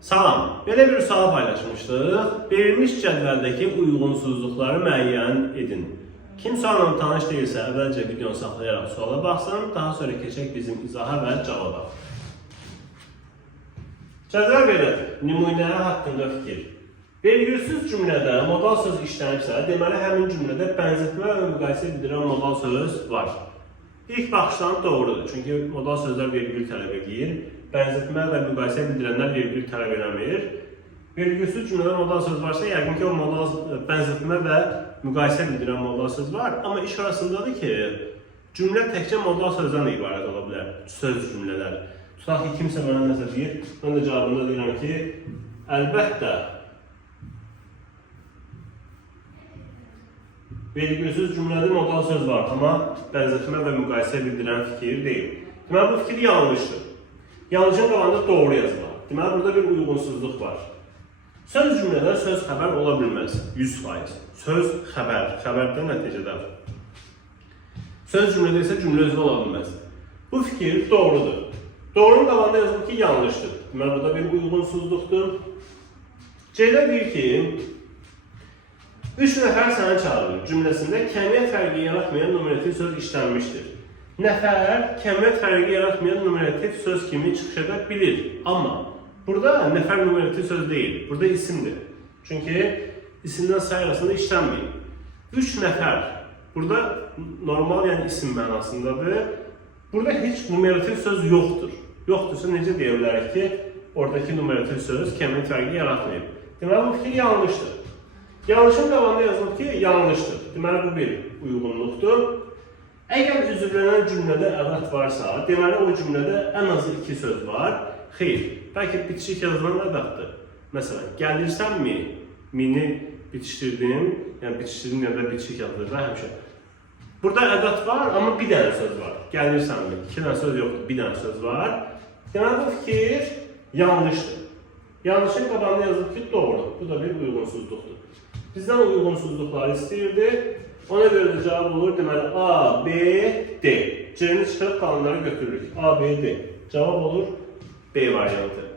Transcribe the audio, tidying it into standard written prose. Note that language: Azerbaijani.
Salam, belə bir sual paylaşmışdıq. Verilmiş cədvəldəki uyğunsuzluqları müəyyən edin. Kim sualla tanış deyilsə, əvvəlcə videonu saxlayaraq suala baxsın, daha sonra keçək bizim izaha və cavaba. Cədvəl belədir. Nümunə haqqında fikir. Vergülsüz cümlədə modal söz işlənibsə, deməli həmin cümlədə bənzətmə və müqayisə bildirən modal söz var. İlk baxışdan doğrudur, çünki modal sözlər vergül tələb edir. Bənzətmə və müqayisə bildirənlər vergül tələb eləmir. Vergülsüz cümlədə modal söz varsa, yəqin ki, o bənzətmə və müqayisə bildirən modal söz var. Amma iş arasındadır ki, cümlə təkcə modal sözdən ibarət ola bilər, söz cümlələr. Tutaq ki, kimsə mənə nəsə deyir, mən də cavabında deyirəm ki, əlbəttə, vergülsüz cümlədə modal söz var, amma bənzətmə və müqayisə bildirən fikir deyil. Deməli, bu fikir yanlışdır. Yanlışın qabağında doğru yazılır. Deməli, burada bir uyğunsuzluq var. Söz cümlədə söz xəbər ola bilməz, 100%. Söz xəbər, xəbərdə nəticədə. Söz cümlədə isə cümlə özü ola bilməz. Bu fikir doğrudur. Doğrunun qabağında yazılır ki, yanlışdır. Deməli, burada bir uyğunsuzluqdur. C-də deyir ki, 3 nəfər səni çağırır cümləsində kəmiyyət fərqi yaratmayan numerativ söz işlənmişdir. Nəfər kəmiyyət fərqi yaratmayan numerativ söz kimi çıxış edə bilir. Amma burada nəfər numerativ söz deyil, burada isimdir. Çünki isimdən sayı arasında işlənməyir. 3 nəfər, burada normal, yəni isim mənasındadır. Burada heç numerativ söz yoxdur. Yoxdursa necə deyə bilərik ki, oradakı numerativ söz kəmiyyət fərqi yaratmayıb. Deməli, bu fikir yanlışdır. Yanlışın qabağında yazılıb ki, yanlışdır. Deməli, bu bir uyğunluqdur. Əgər üzvlənən cümlədə ədat varsa, deməli, o cümlədə ən azı 2 söz var. Xeyr, bəlkə bitişik yazılan ədatdır. Məsələn, gəlirsənmi? Mini bitişdirdim, yəni bitişdirdim ya da bitişik yazılır da həmişə. Burada ədat var, amma bir dənə söz var. Gəlirsənmi? 2 dənə söz yoxdur, bir dənə söz var. Deməli, bu fikir yanlışdır. Yanlışın qabağında yazılıb ki, doğru. Bu da bir uyğunsuzluqdur. Bizdən uyğunsuzluqları istəyirdi. Ona görə də cavab olur, deməli, A, B, D. C-ni çıxıb qalanları götürürük. A, B, D. Cavab olur B variantı.